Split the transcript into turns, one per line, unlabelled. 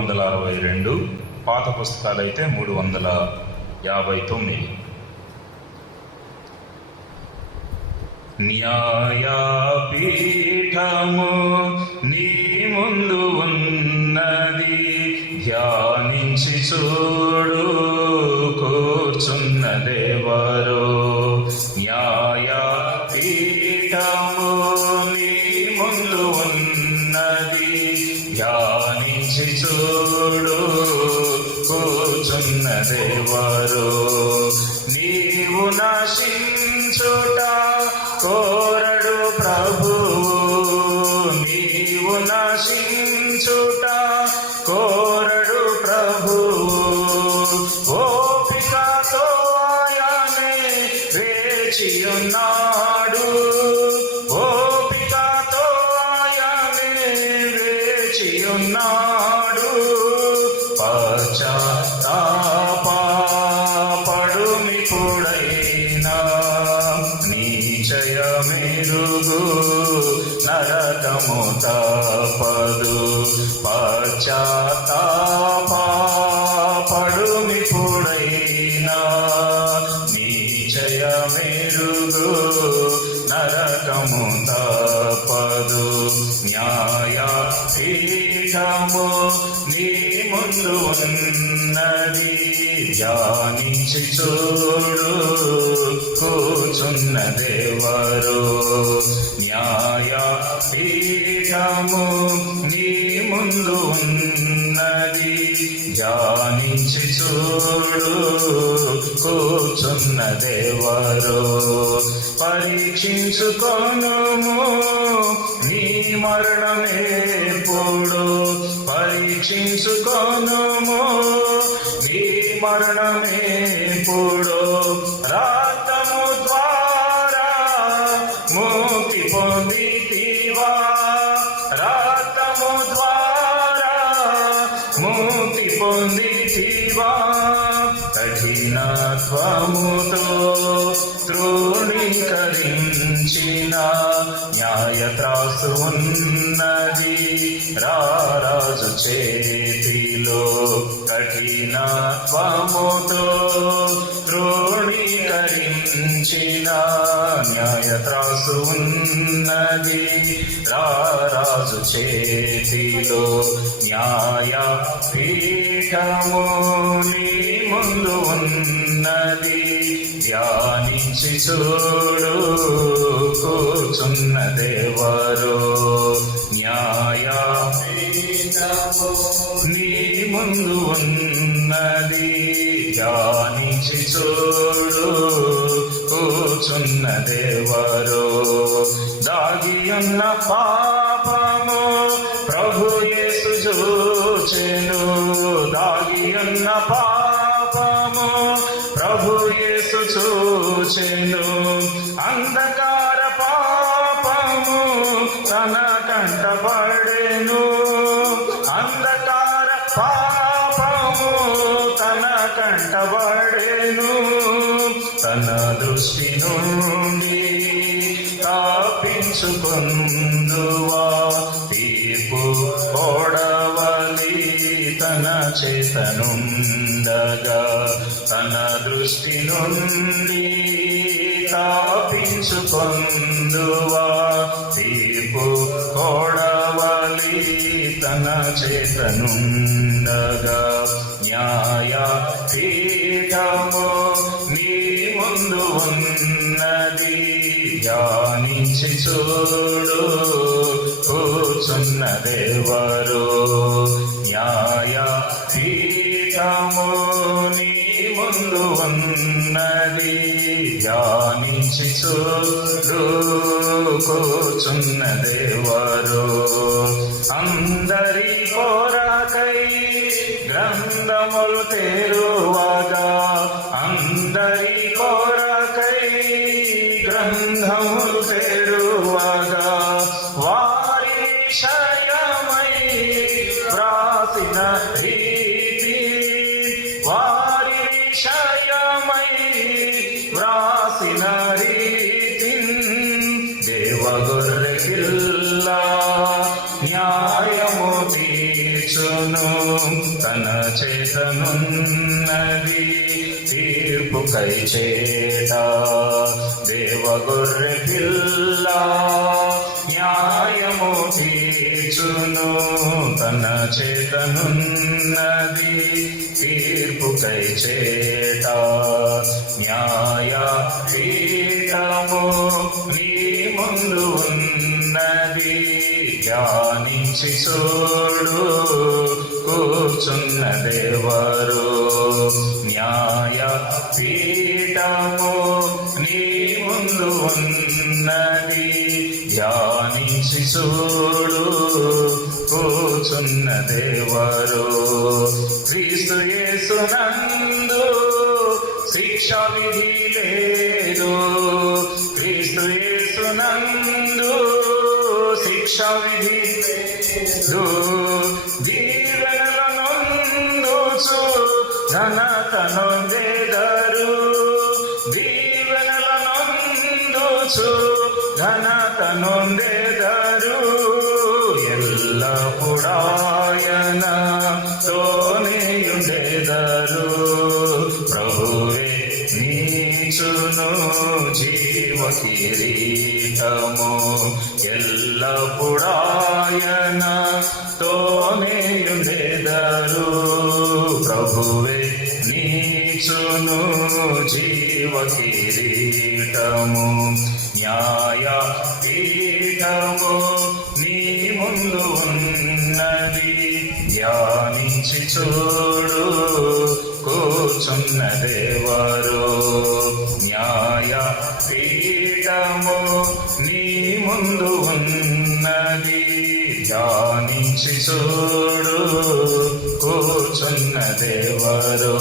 వందల అరవై రెండు పాత పుస్తకాలు అయితే మూడు వందల యాభై తొమ్మిది. న్యాయపీఠము నీ ముందు ఉన్నది ధ్యానించి చూడు కూర్చున్న దేవరు. న్యాయపీఠము నీ ముందు ఉన్నది ధ్యానించి చూడు కూర్చున్న దేవరు నీవు నశించుట కోరడు ప్రభు నీవు నశించుట నిశ్చయమెరుగు నరకము తపదు పశ్చాత్తాపడుమిపుడైనా నిశ్చయమెరుగు నరకము తపదు న్యాయ పీఠము ముందు ఉన్నది. ధ్యానించి చూడు కూర్చున్న దేవరు. న్యాయ పీఠము నీ ముందు ఉన్నది. ధ్యానించి చూడు కూర్చున్న దేవరు. పరీక్షించుకొనుము నీ మరణమేప్పుడు పరీక్షించుకొనుము నీ మరణమేప్పుడు రాతము ద్వారా ముక్తి పొందితివా రాతము ద్వారా ముక్తి పొందితివా కఠినత్వముతో త్రోణీకరించిన న్యాయ త్రాసు ఉన్నది రారాజు చేతిలో కఠినత్వముతో త్రోణీకరించిన న్యాయ త్రాసు ఉన్నది. రారాజు చేతిలో న్యాయ పీఠము ముందు ఉన్నది. ధ్యానించి చూడు కూర్చున్న దేవా కూర్చున్న దేవరు దాగి ఉన్న పాపము ప్రభు యేసు చూచెను. దాగి ఉన్న పాపము ప్రభు యేసు చూచెను. అంధకార పాపము తన కంట కంటపడెను అంధకార పాపము తన కంట కంటబడెను తన దృష్టి నుండి తాపించుకుందువా? తీర్పు ఓడవలి తన చేతనుండగా. తన దృష్టి నుండి తాపించుకుందువా? తీర్పు ఓడవలి తన చేతనుండగా. న్యాయ పీఠము ఉన్నది ధ్యానించి చూడు కూర్చున్న దేవరు న్యాయ పీఠము నీ ముందు ఉన్నది ధ్యానించి చూడు కూర్చున్న దేవరు అందరి కోరకై గ్రంథములు తెరువగా అందరి విషయమై వ్రాసిన రీతి వారి విషయమై వ్రాసిన రీతి దేవగొర్రె న్యాయము తీర్చును తన చేతనున్నది. తీర్పుకై చేట దేవగొర్రె పిల్ల న్యాయము తీర్చును. తన చేతనున్నది తీర్పు కై చేట న్యాయ పీఠము నీ ముందు ఉన్నది. ధ్యానించి చూడు కూర్చున్న దేవరు పీఠము నీ ముందు ఉన్నది. ధ్యానించి చూడు కూర్చున్న దేవరు. క్రీస్తు యేసునందు శిక్ష విధి లేదు. క్రీస్తు యేసునందు శిక్ష విధి లేదు. దీవెనలనందుచు ఘనతనొందెదరు దీవెనలనందుచు ఘనతనొందెదరు ఎల్లప్పుడాయన తోనేయుండెదరు ప్రభువే నీచును జీవ కిరీటము. ఎల్లప్పుడాయన తోనేయుండెదరు ప్రభువే నీచును జీవ కిరీటము న్యాయ పీఠము నీ ముందు ఉన్నది. ధ్యానించి చూడు కూర్చున్న దేవరు. న్యాయ పీఠము నీ ముందు ఉన్నది. ధ్యానించి చూడు కూర్చున్న దేవరు